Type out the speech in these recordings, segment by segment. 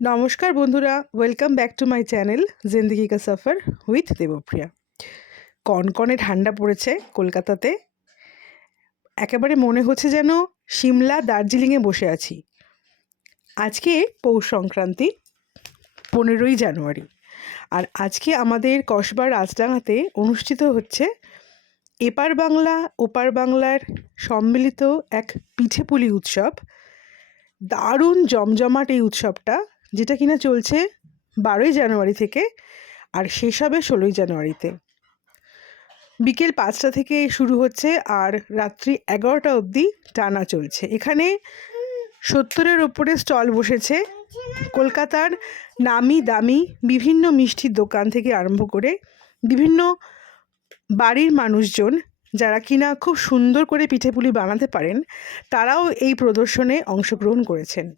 নমস্কার বন্ধুরা, welcome back to my channel Zindagi Ka Safar with Debapriya. কনকনে ঠান্ডা পড়েছে কলকাতাতে। একেবারে মনে হচ্ছে যেন সিমলা দার্জিলিংয়ে বসে আছি। আজকে পৌষ সংক্রান্তি, 15ই জানুয়ারি। আর আজকে আমাদের কসবা রাজডাঙ্গাতে অনুষ্ঠিত হচ্ছে এপার বাংলা ওপার বাংলার সম্মিলিত এক পিঠেপুলি উৎসব। দারুণ জমজমাট এই উৎসবটা, যেটা কিনা চলছে 12ই জানুয়ারি থেকে আর শেষ হবে 16ই জানুয়ারিতে। বিকেল 5টা থেকে শুরু হচ্ছে আর রাত্রি 11টা অবধি টানা চলছে। এখানে 70-এর ওপরে স্টল বসেছে। কলকাতার নামি দামি বিভিন্ন মিষ্টির দোকান থেকে আরম্ভ করে বিভিন্ন বাড়ির মানুষজন যারা কিনা খুব সুন্দর করে পিঠেপুলি বানাতে পারেন, তারাও এই প্রদর্শনে অংশগ্রহণ করেছেন।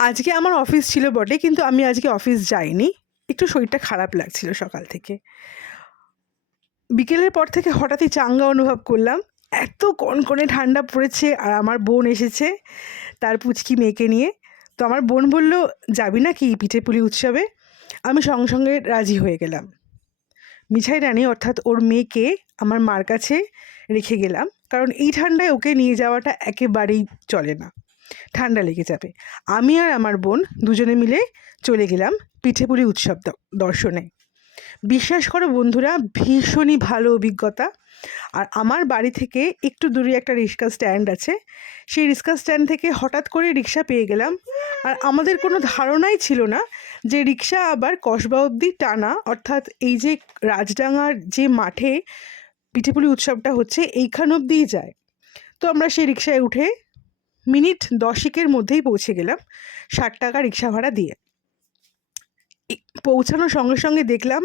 আজকে আমার অফিস ছিল বটে, কিন্তু আমি আজকে অফিস যাইনি। একটু শরীরটা খারাপ লাগছিল সকাল থেকে। বিকেলের পর থেকে হঠাৎই চাঙ্গা অনুভব করলাম। এত কনকনে ঠান্ডা পড়েছে আর আমার বোন এসেছে তার পুচকি মেয়েকে নিয়ে। তো আমার বোন বলল, যাবি না কি পিঠেপুলি উৎসবে? আমি সঙ্গে সঙ্গে রাজি হয়ে গেলাম। মিঠাই রানী অর্থাৎ ওর মেয়েকে আমার মার কাছে রেখে গেলাম, কারণ এই ঠান্ডায় ওকে নিয়ে যাওয়াটা একেবারেই চলে না, ঠান্ডা লেগে যাবে। আমি আর আমার বোন দুজনে মিলে চলে গেলাম পিঠেপুলি উৎসব দর্শনে। বিশ্বাস করো বন্ধুরা, ভীষণই ভালো অভিজ্ঞতা। আর আমার বাড়ি থেকে একটু দূরে একটা রিক্সা স্ট্যান্ড আছে, সেই রিক্সা স্ট্যান্ড থেকে হঠাৎ করে রিক্সা পেয়ে গেলাম। আর আমাদের কোনো ধারণাই ছিল না যে রিক্সা আবার কসবা অবধি টানা, অর্থাৎ এই যে রাজডাঙ্গার যে মাঠে পিঠেপুলি উৎসবটা হচ্ছে এইখান অবধিই যায়। তো আমরা সেই রিক্সায় উঠে মিনিট 10-এর মধ্যেই পৌঁছে গেলাম 60 টাকা রিক্সা ভাড়া দিয়ে। পৌঁছানোর সঙ্গে সঙ্গে দেখলাম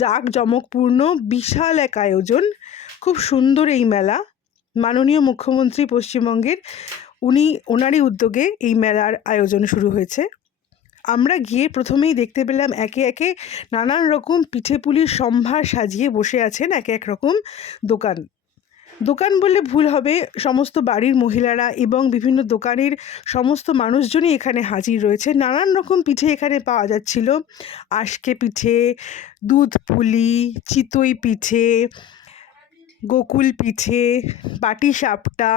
জাঁকজমকপূর্ণ বিশাল এক আয়োজন। খুব সুন্দর এই মেলা। মাননীয় মুখ্যমন্ত্রী পশ্চিমবঙ্গের ওনারই উদ্যোগে এই মেলার আয়োজন শুরু হয়েছে। আমরা গিয়ে প্রথমেই দেখতে পেলাম একে একে নানান রকম পিঠেপুলির সম্ভার সাজিয়ে বসে আছেন একে এক রকম দোকান বললে ভুল হবে, সমস্ত বাড়ির মহিলারা এবং বিভিন্ন দোকানের সমস্ত মানুষজনই এখানে হাজির রয়েছে। নানান রকম পিঠে এখানে পাওয়া যাচ্ছিল। আশকে পিঠে, দুধ পুলি, চিতই পিঠে, গোকুল পিঠে, পাটিসাপটা,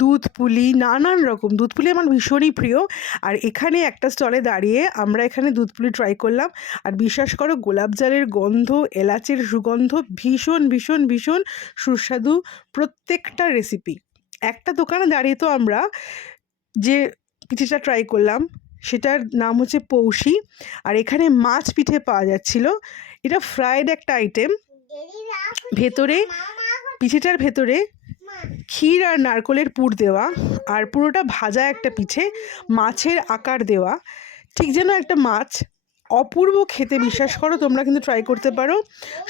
দুধ পুলি, নানান রকম। দুধ পুলি আমার ভীষণই প্রিয়। আর এখানে একটা স্টলে দাঁড়িয়ে আমরা এখানে দুধ পুলি ট্রাই করলাম। আর বিশ্বাস করো, গোলাপ জলের গন্ধ, এলাচের সুগন্ধ, ভীষণ ভীষণ ভীষণ সুস্বাদু প্রত্যেকটা রেসিপি। একটা দোকানে দাঁড়িয়ে তো আমরা যে পিঠেটা ট্রাই করলাম সেটার নাম হচ্ছে পৌষি। আর এখানে মাছ পিঠে পাওয়া যাচ্ছিল। এটা ফ্রাইড একটা আইটেম। ভেতরে পিঠেটার ভেতরে ক্ষীর আর নারকোলের পুর দেওয়া, আর পুরোটা ভাজা একটা পিঠে, মাছের আকার দেওয়া, ঠিক যেন একটা মাছ। অপূর্ব খেতে, বিশ্বাস করো। তোমরা কিন্তু ট্রাই করতে পারো।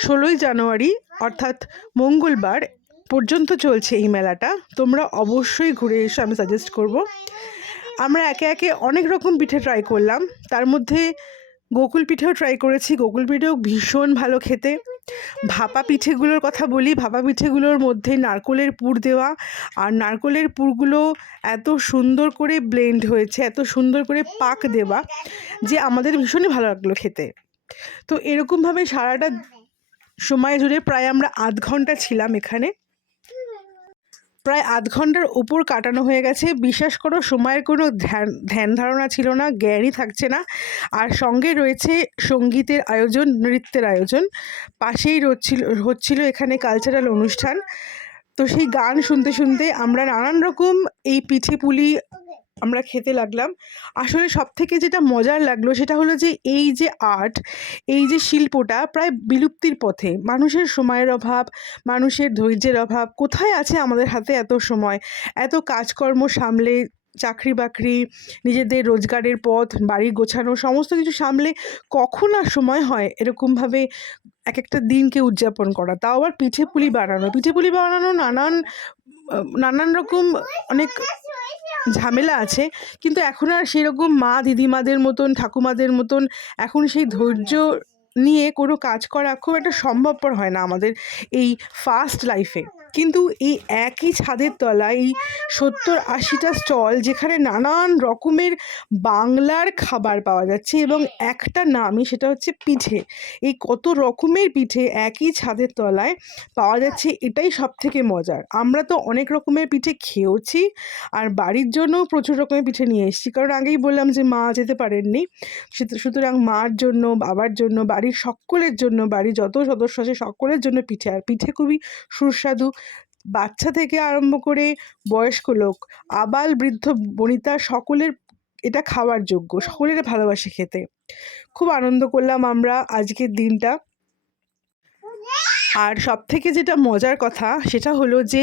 16ই জানুয়ারি অর্থাৎ মঙ্গলবার পর্যন্ত চলছে এই মেলাটা। তোমরা অবশ্যই ঘুরে এসো, আমি সাজেস্ট করব। আমরা একে একে অনেক রকম পিঠে ট্রাই করলাম। তার মধ্যে গোকুল পিঠেও ট্রাই করেছি। গোকুল পিঠেও ভীষণ ভালো খেতে। ভাপা পিঠেগুলোর কথা বলি, ভাপা পিঠেগুলোর মধ্যে নারকোলের পুর দেওয়া, আর নারকোলের পুরগুলো এত সুন্দর করে ব্লেন্ড হয়েছে, এত সুন্দর করে পাক দেওয়া, যে আমাদের ভীষণই ভালো লাগলো খেতে। তো এরকমভাবে সারাটা সময় জুড়ে প্রায় আমরা আধ ঘন্টা ছিলাম এখানে। প্রায় আধ ঘন্টার ওপর কাটানো হয়ে গেছে। বিশ্বাস করো, সময়ের কোনো ধ্যান ধারণা ছিল না, জ্ঞানই থাকছে না। আর সঙ্গে রয়েছে সঙ্গীতের আয়োজন, নৃত্যের আয়োজন। পাশেই হচ্ছিল এখানে কালচারাল অনুষ্ঠান। তো সেই গান শুনতে শুনতে আমরা নানান রকম এই পিঠেপুলি আমরা খেতে লাগলাম। আসলে সবথেকে যেটা মজার লাগলো সেটা হলো যে এই যে আর্ট, এই যে শিল্পটা প্রায় বিলুপ্তির পথে। মানুষের সময়ের অভাব, মানুষের ধৈর্যের অভাব। কোথায় আছে আমাদের হাতে এত সময়, এত কাজকর্ম সামলে, চাকরি বাকরি, নিজেদের রোজগারের পথ, বাড়ি গোছানো, সমস্ত কিছু সামলে কখন আর সময় হয় এরকমভাবে এক একটা দিনকে উদযাপন করা, তাও আবার পিঠেপুলি বানানো নানান রকম অনেক ঝামেলা আছে। কিন্তু এখন আর সেরকম মা দিদিমাদের মতন, ঠাকুমাদের মতন এখন সেই ধৈর্য নিয়ে কোনো কাজ করা খুব একটা সম্ভবপর হয় না আমাদের এই ফাস্ট লাইফে। কিন্তু এই একই ছাদের তলায় এই ৭০-৮০টা স্টল, যেখানে নানান রকমের বাংলার খাবার পাওয়া যাচ্ছে এবং একটা নামই, সেটা হচ্ছে পিঠে। এই কত রকমের পিঠে একই ছাদের তলায় পাওয়া যাচ্ছে, এটাই সবথেকে মজার। আমরা তো অনেক রকমের পিঠে খেয়েওছি, আর বাড়ির জন্যও প্রচুর রকমের পিঠে নিয়ে এসেছি, কারণ আগেই বললাম যে মা যেতে পারেননি। সুতরাং মার জন্য, বাবার জন্য, বাড়ির সকলের জন্য, বাড়ির যত সদস্য আছে সকলের জন্য পিঠে। আর পিঠে খুবই সুস্বাদু। বাচ্চা থেকে আরম্ভ করে বয়স্ক লোক, আবাল বৃদ্ধ বনিতা, সকলের এটা খাওয়ার যোগ্য, সকলের ভালোবাসে খেতে। খুব আনন্দ করলাম আমরা আজকের দিনটা। আর সবথেকে যেটা মজার কথা সেটা হলো যে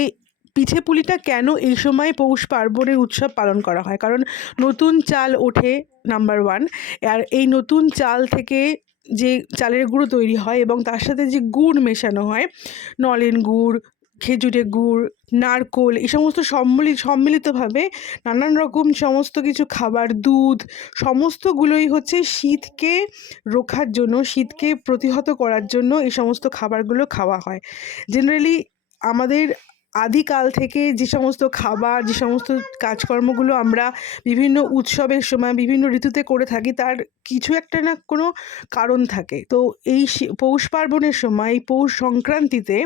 পিঠে পুলিটা কেন এই সময় পৌষ পার্বণের উৎসব পালন করা হয়, কারণ নতুন চাল ওঠে নাম্বার ওয়ান। আর এই নতুন চাল থেকে যে চালের গুঁড়ো তৈরি হয় এবং তার সাথে যে গুড় মেশানো হয়, নলেন গুড়, খেজুরের গুড়, নারকোল, এই সমস্ত সম্মিলিতভাবে নানান রকম সমস্ত কিছু খাবার, দুধ, সমস্তগুলোই হচ্ছে শীতকে রোখার জন্য, শীতকে প্রতিহত করার জন্য এই সমস্ত খাবারগুলো খাওয়া হয়। জেনারেলি আমাদের আদিকাল থেকে যে সমস্ত খাবার, যে সমস্ত কাজকর্মগুলো আমরা বিভিন্ন উৎসবের সময় বিভিন্ন ঋতুতে করে থাকি, তার কিছু একটা না কোনো কারণ থাকে। তো এই পৌষ পার্বণের সময়, এই পৌষ সংক্রান্তিতে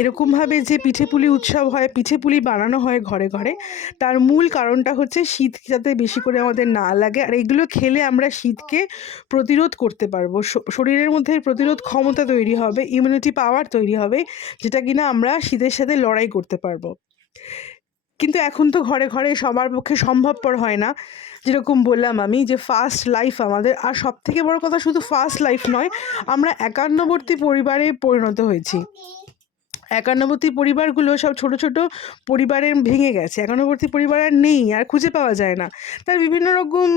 এরকমভাবে যে পিঠেপুলি উৎসব হয়, পিঠেপুলি বানানো হয় ঘরে ঘরে, তার মূল কারণটা হচ্ছে শীত যাতে বেশি করে আমাদের না লাগে, আর এইগুলো খেলে আমরা শীতকে প্রতিরোধ করতে পারবো। শরীরের মধ্যে প্রতিরোধ ক্ষমতা তৈরি হবে, ইমিউনিটি পাওয়ার তৈরি হবে, যেটা কিনা আমরা শীতের সাথে লড়াই করতে পারবো। কিন্তু এখন তো ঘরে ঘরে সবার পক্ষে সম্ভবপর হয় না। যেরকম বললাম আমি, যে ফাস্ট লাইফ আমাদের, আর সবথেকে বড় কথা শুধু ফাস্ট লাইফ নয়, আমরা একান্নবর্তী পরিবারে পরিণত হয়েছি। একান্নবর্তী পরিবারগুলো সব ছোট ছোট পরিবারে ভেঙে গেছে, একান্নবর্তী পরিবার আর নেই, আর খুঁজে পাওয়া যায় না। তার বিভিন্ন রকম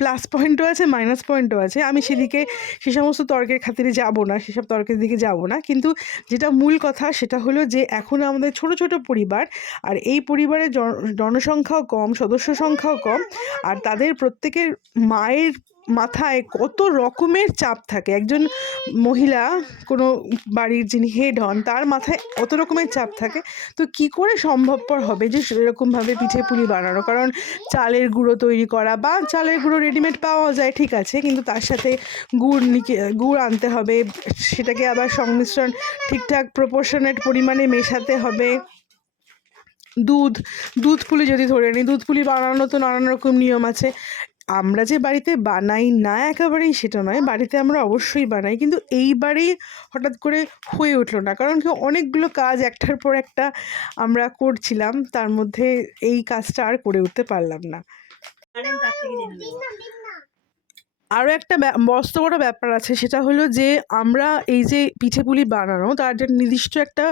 প্লাস পয়েন্টও আছে, মাইনাস পয়েন্টও আছে। আমি সেদিকে সে সমস্ত তর্কের খাতিরে যাব না, সেসব তর্কের দিকে যাব না। কিন্তু যেটা মূল কথা সেটা হলো যে এখন আমাদের ছোট ছোট পরিবার, আর এই পরিবারের জনসংখ্যাও কম, সদস্য সংখ্যাও কম, আর তাদের প্রত্যেকের মায়ের মাথায় কত রকমের চাপ থাকে। একজন মহিলা, কোনো বাড়ির যিনি হেড হন, তার মাথায় কত রকমের চাপ থাকে। তো কি করে সম্ভবপর হবে যে সেরকমভাবে পিঠে পুলি বানানো? কারণ চালের গুঁড়ো তৈরি করা, বা চালের গুঁড়ো রেডিমেড পাওয়া যায় ঠিক আছে, কিন্তু তার সাথে গুড় আনতে হবে, সেটাকে আবার সংমিশ্রণ ঠিকঠাক প্রপোর্শনেট পরিমাণে মেশাতে হবে। দুধ পুলি যদি ধরে নিই, দুধ পুলি বানানো তো নানান রকম নিয়ম আছে। আমরা যে বাড়িতে বানাই না একেবারেই সেটা নয়, বাড়িতে আমরা অবশ্যই বানাই, কিন্তু এইবারেই হঠাৎ করে হয়ে উঠলো না, কারণ কি অনেকগুলো কাজ একটার পর একটা আমরা করছিলাম, তার মধ্যে এই কাজটা আর করে উঠতে পারলাম না। আরও একটা মস্ত বড় ব্যাপার আছে, সেটা হলো যে আমরা এই যে পিঠেপুলি বানানো, তার যে নির্দিষ্ট একটা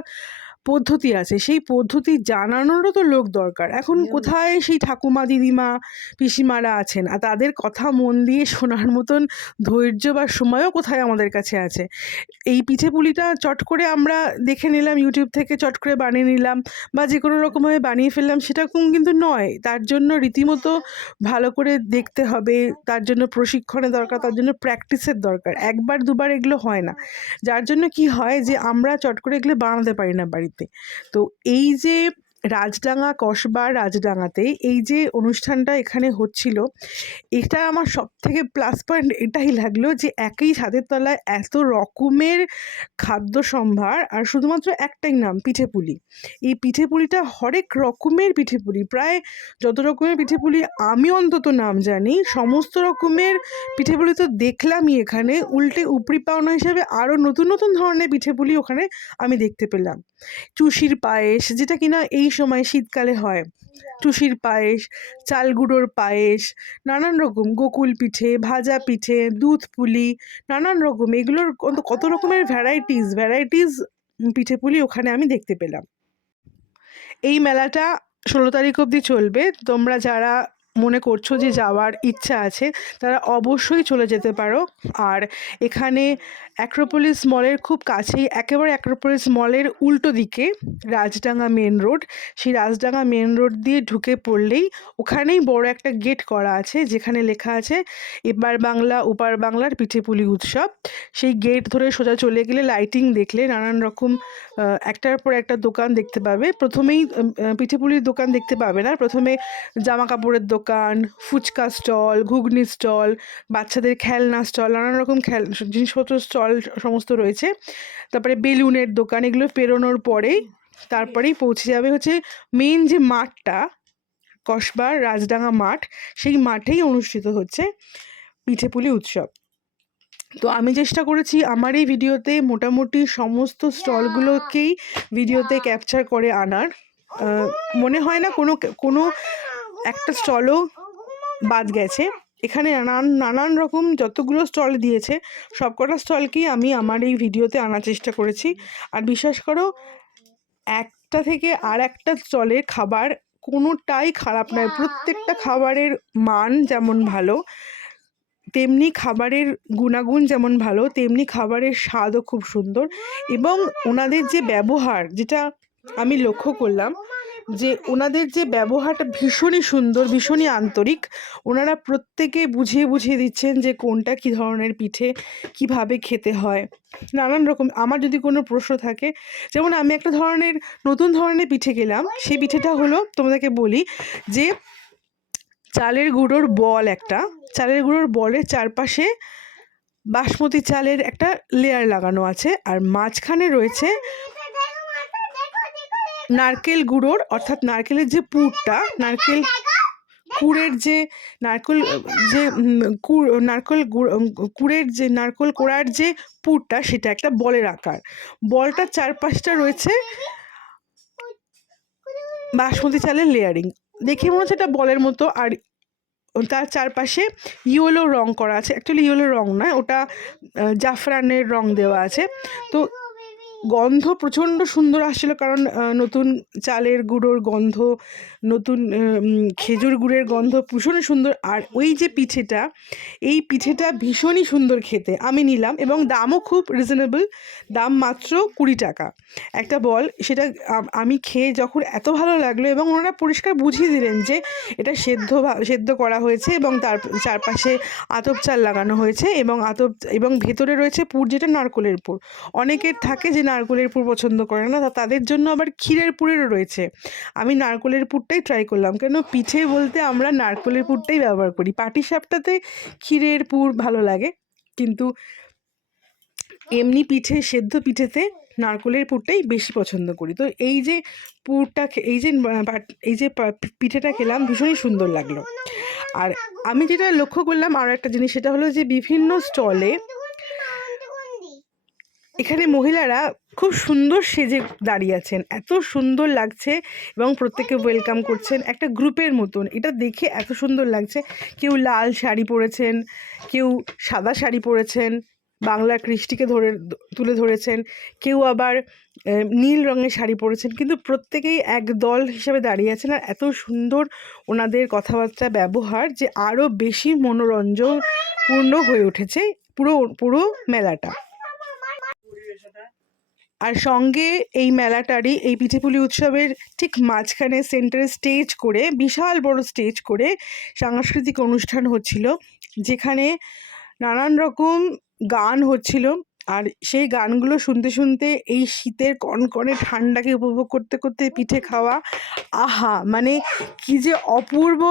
পদ্ধতি আছে, সেই পদ্ধতি জানানোরও তো লোক দরকার। এখন কোথায় সেই ঠাকুমা, দিদিমা, পিসিমারা আছেন, আর তাদের কথা মন দিয়ে শোনার মতন ধৈর্য বা সময়ও কোথায় আমাদের কাছে আছে? এই পিঠেপুলিটা চট করে আমরা দেখে নিলাম ইউটিউব থেকে, চট করে বানিয়ে নিলাম, বা যে কোনো রকমভাবে বানিয়ে ফেললাম, সেরকম কিন্তু নয়। তার জন্য রীতিমতো ভালো করে দেখতে হবে, তার জন্য প্রশিক্ষণের দরকার, তার জন্য প্র্যাকটিসের দরকার। একবার দুবার এগুলো হয় না, যার জন্য কি হয় যে আমরা চট করে এগুলো বানাতে পারি না বাড়িতে। তো এই যে রাজডাঙ্গা, কসবা রাজডাঙ্গাতে এই যে অনুষ্ঠানটা এখানে হচ্ছিল, এটা আমার সবথেকে প্লাস পয়েন্ট এটাই লাগলো যে একই ছাদের তলায় এত রকমের খাদ্য সম্ভার, আর শুধুমাত্র একটাই নাম, পিঠেপুলি। এই পিঠেপুলিটা হরেক রকমের পিঠেপুলি, প্রায় যত রকমের পিঠেপুলি আমি অন্তত নাম জানি, সমস্ত রকমের পিঠেপুলি তো দেখলামই এখানে, উল্টে উপরি পাওনা হিসাবে আরও নতুন নতুন ধরনের পিঠেপুলি ওখানে আমি দেখতে পেলাম। চুষির পায়েস, যেটা কিনা এই সময় শীতকালে হয়, চুষির পায়েস, চালগুঁড়োর পায়েস, নানান রকম গোকুল পিঠে, ভাজা পিঠে, দুধ পুলি, নানান রকম, এগুলোর কত রকমের ভ্যারাইটিস পিঠেপুলি ওখানে আমি দেখতে পেলাম। এই মেলাটা 16 তারিখ অবধি চলবে। তোমরা যারা মনে করছো যে যাওয়ার ইচ্ছা আছে তারা অবশ্যই চলে যেতে পারো। আর এখানে অ্যাক্রোপলিস মলের খুব কাছেই, একেবারে অ্যাক্রোপলিস মলের উল্টো দিকে রাজডাঙ্গা মেন রোড। সেই রাজডাঙ্গা মেন রোড দিয়ে ঢুকে পড়লেই ওখানেই বড় একটা গেট করা আছে যেখানে লেখা আছে এপার বাংলা ওপার বাংলার পিঠেপুলি উৎসব। সেই গেট ধরে সোজা চলে গেলে লাইটিং দেখলে নানান রকম একটার পর একটা দোকান দেখতে পাবে। প্রথমেই পিঠেপুলির দোকান দেখতে পাবে না, প্রথমে জামা কাপড়ের দোকান, ফুচকা স্টল, ঘুগনি স্টল, বাচ্চাদের খেলনা স্টল, নানান রকম জিনিসপত্র স্টল সমস্ত রয়েছে। তারপরে বেলুনের দোকান, এগুলো পেরোনোর পরেই তারপরেই পৌঁছে যাবে হচ্ছে মেন যে মাঠটা, কসবার রাজডাঙ্গা মাঠ, সেই মাঠেই অনুষ্ঠিত হচ্ছে পিঠেপুলি উৎসব। তো আমি চেষ্টা করেছি আমার এই ভিডিওতে মোটামুটি সমস্ত স্টলগুলোকেই ভিডিওতে ক্যাপচার করে আনার। মনে হয় না কোনো কোনো একটা স্টলও বাদ গেছে। এখানে নানান রকম যতগুলো স্টল দিয়েছে সবকটা স্টলকেই আমি আমার এই ভিডিওতে আনার চেষ্টা করেছি। আর বিশ্বাস করো, একটা থেকে আর একটা স্টলের খাবার কোনোটাই খারাপ নয়। প্রত্যেকটা খাবারের মান যেমন ভালো, তেমনি খাবারের গুণাগুণ যেমন ভালো, তেমনি খাবারের স্বাদও খুব সুন্দর। এবং ওনাদের যে ব্যবহার, যেটা আমি লক্ষ্য করলাম, যে ওনাদের যে ব্যবহারটা ভীষণই সুন্দর, ভীষণই আন্তরিক। ওনারা প্রত্যেকে বুঝিয়ে বুঝিয়ে দিচ্ছেন যে কোনটা কী ধরনের পিঠে, কিভাবে খেতে হয়, নানান রকম। আমার যদি কোনো প্রশ্ন থাকে, যেমন আমি একটা নতুন ধরনের পিঠে খেলাম, সেই পিঠেটা হলো, তোমাদেরকে বলি যে চালের গুঁড়োর বল, একটা চালের গুঁড়োর বলের চারপাশে বাসমতি চালের একটা লেয়ার লাগানো আছে, আর মাঝখানে রয়েছে নারকেল গুঁড়োর, অর্থাৎ নারকেলের যে পুরটা, নারকেল কুড়ের যে নারকেল যে নারকেল কুড়ের যে নারকেল কোড়ার যে পুরটা, সেটা একটা বলের আকার। বলটার চারপাশটা রয়েছে বাসমতি চালের লেয়ারিং। দেখে মনে হচ্ছে এটা বলের মতো। আর তার চারপাশে ইয়েলো রং করা আছে, অ্যাকচুয়ালি ইয়েলো রং নয়, ওটা জাফরানের রং দেওয়া আছে। তো গন্ধ প্রচণ্ড সুন্দর আসছিল, কারণ নতুন চালের গুঁড়োর গন্ধ, নতুন খেজুর গুড়ের গন্ধ ভীষণই সুন্দর। আর ওই যে পিঠেটা, এই পিঠেটা ভীষণই সুন্দর খেতে। আমি নিলাম এবং দামও খুব রিজনেবল, দাম মাত্র 20 টাকা একটা বল। সেটা আমি খেয়ে যখন এত ভালো লাগলো, এবং ওনারা পরিষ্কার বুঝিয়ে দিলেন যে এটা সেদ্ধ করা হয়েছে এবং তার চারপাশে আতপ চাল লাগানো হয়েছে, এবং ভেতরে রয়েছে পুর, যেটা নারকেলের পুর। অনেকের থাকে যে নারকেলের পুর পছন্দ করে না, তাদের জন্য আবার ক্ষীরের পুরেরও রয়েছে। আমি নারকেলের পুরটাই ট্রাই করলাম, কেন পিঠে বলতে আমরা নারকেলের পুরটাই ব্যবহার করি। পাটিসাপটাতে ক্ষীরের পুর ভালো লাগে, কিন্তু এমনি পিঠে, সেদ্ধ পিঠেতে নারকেলের পুরটাই বেশি পছন্দ করি। তো এই যে পুরটা, এই যে পিঠেটা খেলাম, ভীষণই সুন্দর লাগলো। আর আমি যেটা লক্ষ্য করলাম আরও একটা জিনিস, সেটা হলো যে বিভিন্ন স্টলে এখানে মহিলারা খুব সুন্দর সেজে দাঁড়িয়ে আছেন, এত সুন্দর লাগছে, এবং প্রত্যেকে ওয়েলকাম করছেন একটা গ্রুপের মতন। এটা দেখে এত সুন্দর লাগছে। কেউ লাল শাড়ি পরেছেন, কেউ সাদা শাড়ি পরেছেন, বাংলা কৃষ্টিকে তুলে ধরেছেন, কেউ আবার নীল রঙের শাড়ি পরেছেন, কিন্তু প্রত্যেকেই এক দল হিসেবে দাঁড়িয়ে আছেন। আর এত সুন্দর ওনাদের কথাবার্তা, ব্যবহার, যে আরও বেশি মনোরঞ্জনপূর্ণ হয়ে উঠেছে পুরো মেলাটা। আর সঙ্গে এই মেলাটারই, এই পিঠেপুলি উৎসবের ঠিক মাঝখানে সেন্টারে স্টেজ করে, বিশাল বড় স্টেজ করে সাংস্কৃতিক অনুষ্ঠান হচ্ছিল, যেখানে নানান রকম গান হচ্ছিল। আর সেই গানগুলো শুনতে শুনতে এই শীতের কনকনে ঠান্ডাকে উপভোগ করতে করতে পিঠে খাওয়া, আহা, মানে কী যে অপূর্ব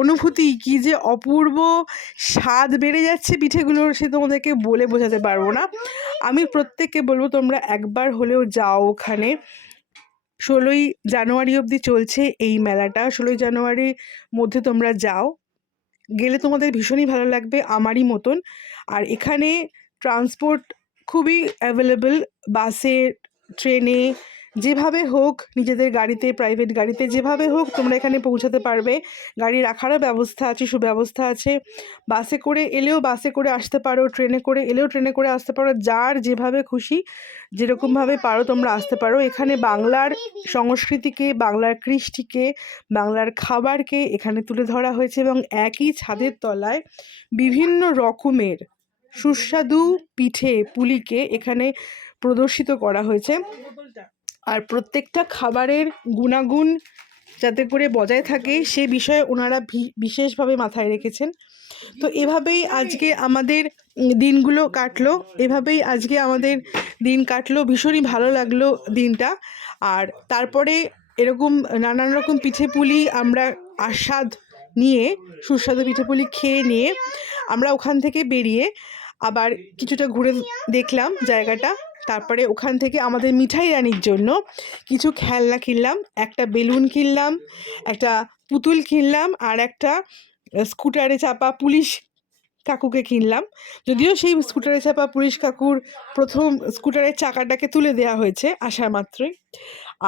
অনুভূতি, কী যে অপূর্ব স্বাদ বেড়ে যাচ্ছে পিঠেগুলোর, সে তোমাদেরকে বলে বোঝাতে পারবো না। আমি প্রত্যেককে বলবো তোমরা একবার হলেও যাও ওখানে। 16ই জানুয়ারি অবধি চলছে এই মেলাটা, 16ই জানুয়ারির মধ্যে তোমরা যাও, গেলে তোমাদের ভীষণই ভালো লাগবে, আমারই মতন। আর এখানে ট্রান্সপোর্ট খুবই অ্যাভেলেবল, বাসে, ট্রেনে, যেভাবে হোক নিজেদের গাড়িতে, প্রাইভেট গাড়িতে যেভাবে হোক তোমরা এখানে পৌঁছাতে পারবে। গাড়ি রাখারও ব্যবস্থা আছে, সুব্যবস্থা আছে। বাসে করে এলেও বাসে করে আসতে পারো, ট্রেনে করে এলেও ট্রেনে করে আসতে পারো। যার যেভাবে খুশি যেরকমভাবে পারো তোমরা আসতে পারো। এখানে বাংলার সংস্কৃতিকে, বাংলার কৃষ্টিকে, বাংলার খাবারকে এখানে তুলে ধরা হয়েছে এবং একই ছাদের তলায় বিভিন্ন রকমের সুস্বাদু পিঠে পুলিকে এখানে প্রদর্শিত করা হয়েছে। আর প্রত্যেকটা খাবারের গুণাগুণ যাতে করে বজায় থাকে সে বিষয়ে ওনারা বিশেষভাবে মাথায় রেখেছেন। তো এভাবেই আজকে আমাদের দিনগুলো কাটলো, দিন কাটলো। ভীষণই ভালো লাগলো দিনটা। আর তারপরে এরকম নানান রকম পিঠেপুলি আমরা আস্বাদ নিয়ে, সুস্বাদু পিঠেপুলি খেয়ে নিয়ে আমরা ওখান থেকে বেরিয়ে আবার কিছুটা ঘুরে দেখলাম জায়গাটা। তারপরে ওখান থেকে আমাদের মিঠাই রানীর জন্য কিছু খেলনা কিনলাম, একটা বেলুন কিনলাম, একটা পুতুল কিনলাম, আর একটা স্কুটারে চাপা পুলিশ কাকুকে কিনলাম। যদিও সেই স্কুটারে চাপা পুলিশ কাকুর প্রথম স্কুটারের চাকাটাকে তুলে দেওয়া হয়েছে আসার মাত্রই।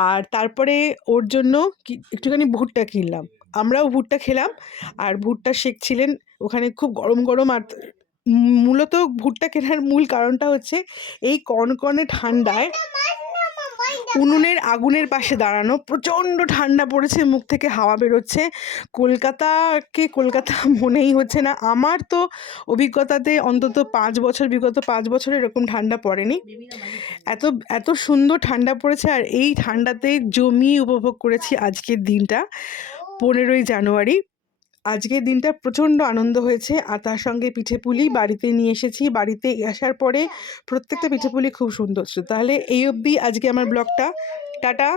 আর তারপরে ওর জন্য একটুখানি ভুট্টা কিনলাম, আমরাও ভুট্টা খেলাম। আর ভুট্টা সেঁকছিলেন ওখানে খুব গরম গরম। আর মূলত ভুট্টা কেনার মূল কারণটা হচ্ছে এই কনকনে ঠান্ডায় উনুনের আগুনের পাশে দাঁড়ানো। প্রচণ্ড ঠান্ডা পড়েছে, মুখ থেকে হাওয়া বেরোচ্ছে। কলকাতাকে কলকাতা মনেই হচ্ছে না। আমার তো অভিজ্ঞতাতে অন্তত বিগত 5 বছর এরকম ঠান্ডা পড়েনি। এত এত সুন্দর ঠান্ডা পড়েছে। আর এই ঠান্ডাতে জমিয়ে উপভোগ করেছি আজকের দিনটা, 15ই জানুয়ারি। আজকের দিনটা প্রচণ্ড আনন্দ হয়েছে। আর তার সঙ্গে পিঠেপুলি বাড়িতে নিয়ে এসেছি। বাড়িতে আসার পরে প্রত্যেকটা পিঠেপুলি খুব সুন্দর ছিল। তাহলে এই অবধি আজকে আমার ব্লগটা। টাটা।